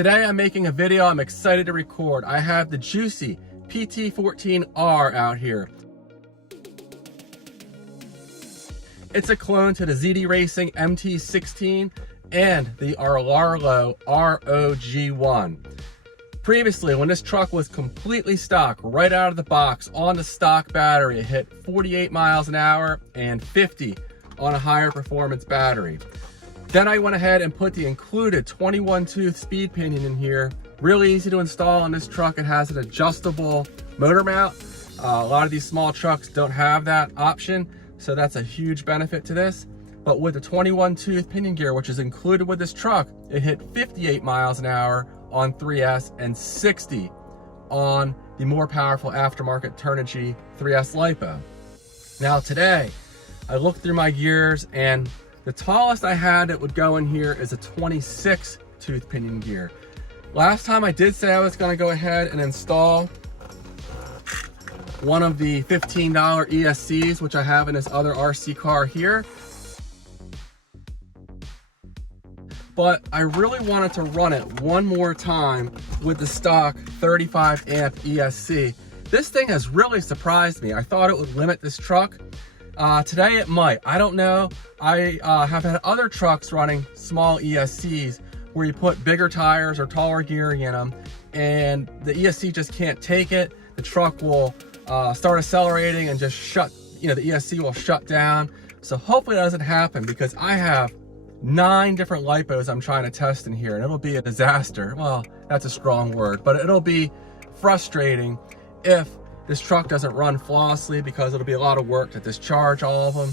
Today I'm making a video I'm excited to record. I have the Jiusi PT14R out here. It's a clone to the ZD Racing MT16 and the Arlarlo ROG1. Previously, when this truck was completely stock, right out of the box, on the stock battery, it hit 48 miles an hour and 50 on a higher performance battery. Then I went ahead and put the included 21 tooth speed pinion in here. Really easy to install on this truck. It has an adjustable motor mount. A lot of these small trucks don't have that option, so that's a huge benefit to this. But with the 21 tooth pinion gear, which is included with this truck, it hit 58 miles an hour on 3S and 60 on the more powerful aftermarket Turnigy 3S LiPo. Now today, I looked through my gears and the tallest I had that would go in here is a 26 tooth pinion gear. Last time I did say I was going to go ahead and install one of the $15 ESCs, which I have in this other RC car here. But I really wanted to run it one more time with the stock 35 amp ESC. This thing has really surprised me. I thought it would limit this truck. Today it might, I don't know. I have had other trucks running small ESCs where you put bigger tires or taller gearing in them and the ESC just can't take it. The truck will start accelerating and just shut, the ESC will shut down. So hopefully that doesn't happen, because I have 9 different LiPos I'm trying to test in here, and it'll be a disaster. Well, that's a strong word, but it'll be frustrating if this truck doesn't run flawlessly, because it'll be a lot of work to discharge all of them.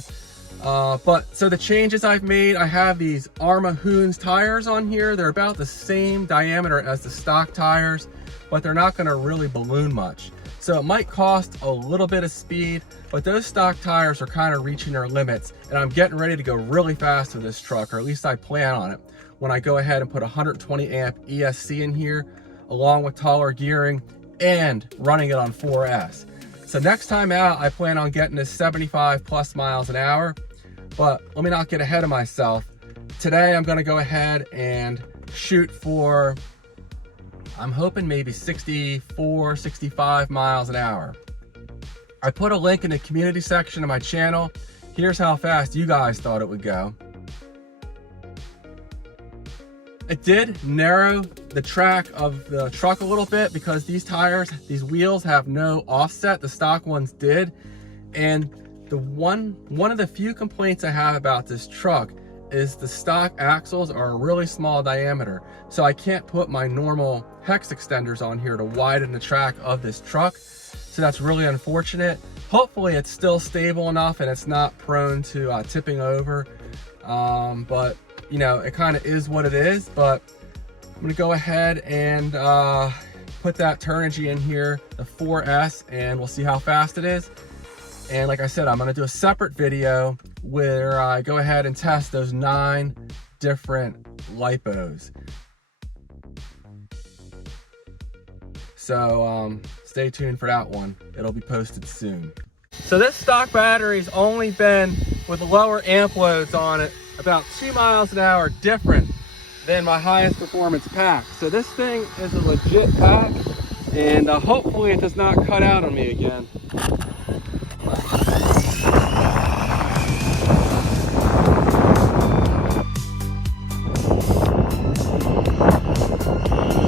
So the changes I've made, I have these Arma Hoons tires on here. They're about the same diameter as the stock tires, but they're not gonna really balloon much. So it might cost a little bit of speed, but those stock tires are kind of reaching their limits, and I'm getting ready to go really fast with this truck, or at least I plan on it, when I go ahead and put 120 amp ESC in here, along with taller gearing, and running it on 4S. So next time out, I plan on getting this 75 plus miles an hour, but let me not get ahead of myself. Today, I'm gonna go ahead and shoot for, I'm hoping maybe 64, 65 miles an hour. I put a link in the community section of my channel. Here's how fast you guys thought it would go. It did narrow the track of the truck a little bit, because these tires, these wheels have no offset. The stock ones did. And the one of the few complaints I have about this truck is the stock axles are a really small diameter. So I can't put my normal hex extenders on here to widen the track of this truck. So that's really unfortunate. Hopefully it's still stable enough and it's not prone to tipping over. But it kind of is what it is. But I'm gonna go ahead and put that Turnigy in here, the 4S, and we'll see how fast it is. And like I said, I'm gonna do a separate video where I go ahead and test those 9 different LiPos. So stay tuned for that one. It'll be posted soon. So this stock battery's only been, with the lower amp loads on it, about 2 miles an hour different than my highest performance pack. So this thing is a legit pack, and hopefully it does not cut out on me again.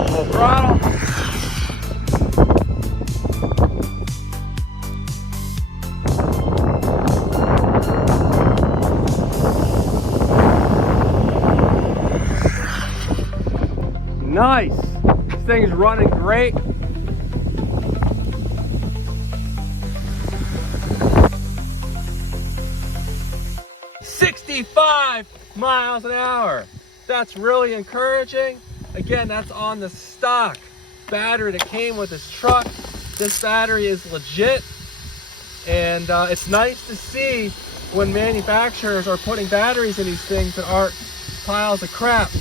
Full throttle. Nice. This thing's running great. "65 miles an hour. That's really encouraging. Again, that's on the stock battery that came with this truck. This battery is legit, and it's nice to see when manufacturers are putting batteries in these things that aren't piles of crap.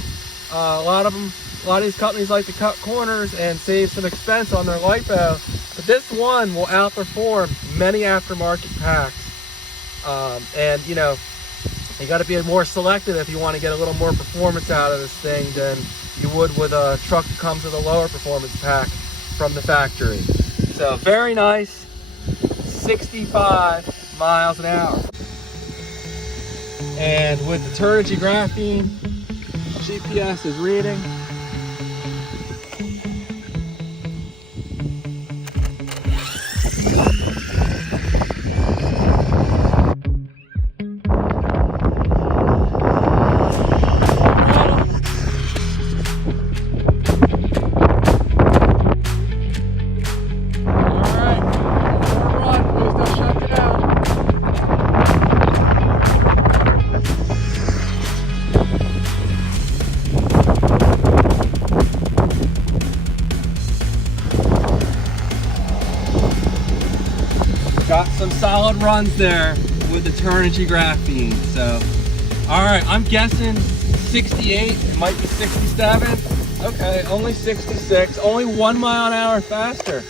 A lot of these companies like to cut corners and save some expense on their LiPo, but this one will outperform many aftermarket packs. And you got to be more selective if you want to get a little more performance out of this thing than you you would with a truck that comes with a lower performance pack from the factory. So very nice, 65 miles an hour. And with the Turnigy graphene, GPS is reading. Got some solid runs there with the Turnigy graphene. So, all right, I'm guessing 68, it might be 67. Okay, only 66, only 1 mile an hour faster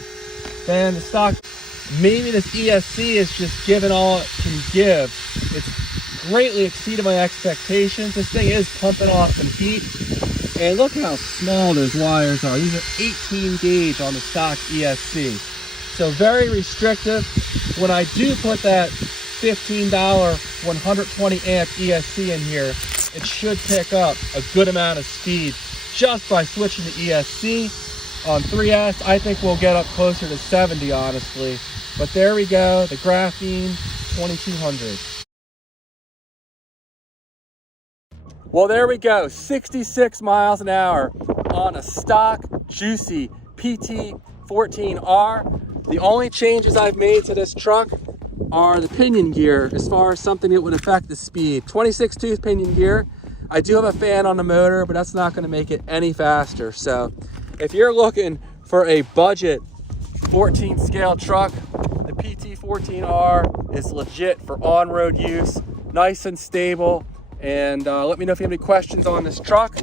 than the stock. Maybe this ESC is just giving all it can give. It's greatly exceeded my expectations. This thing is pumping off some heat. And look how small those wires are. These are 18 gauge on the stock ESC. So very restrictive. When I do put that $15 120 amp ESC in here, it should pick up a good amount of speed just by switching to ESC. On 3S, I think we'll get up closer to 70, honestly. But there we go, the graphene 2200. Well, there we go, 66 miles an hour on a stock Jiusi PT14R. The only changes I've made to this truck are the pinion gear as far as something that would affect the speed. 26 tooth pinion gear. I do have a fan on the motor, but that's not going to make it any faster. So if you're looking for a budget 14 scale truck, the PT14R is legit for on-road use, nice and stable. And let me know if you have any questions on this truck.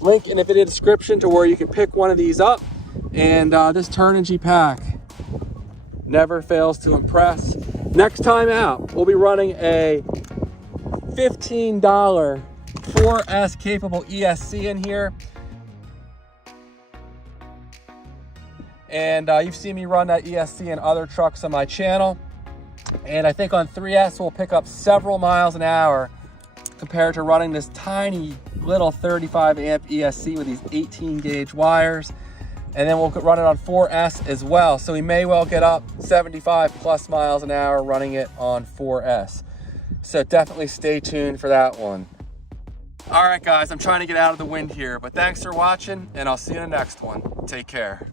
Link in the video description to where you can pick one of these up. And this Turnigy pack never fails to impress. Next time out, we'll be running a $15 4S capable ESC in here. And you've seen me run that ESC in other trucks on my channel. And I think on 3S, we'll pick up several miles an hour compared to running this tiny little 35 amp ESC with these 18 gauge wires. And then we'll run it on 4S as well. So we may well get up 75 plus miles an hour running it on 4S. So definitely stay tuned for that one. All right, guys, I'm trying to get out of the wind here, but thanks for watching, and I'll see you in the next one. Take care.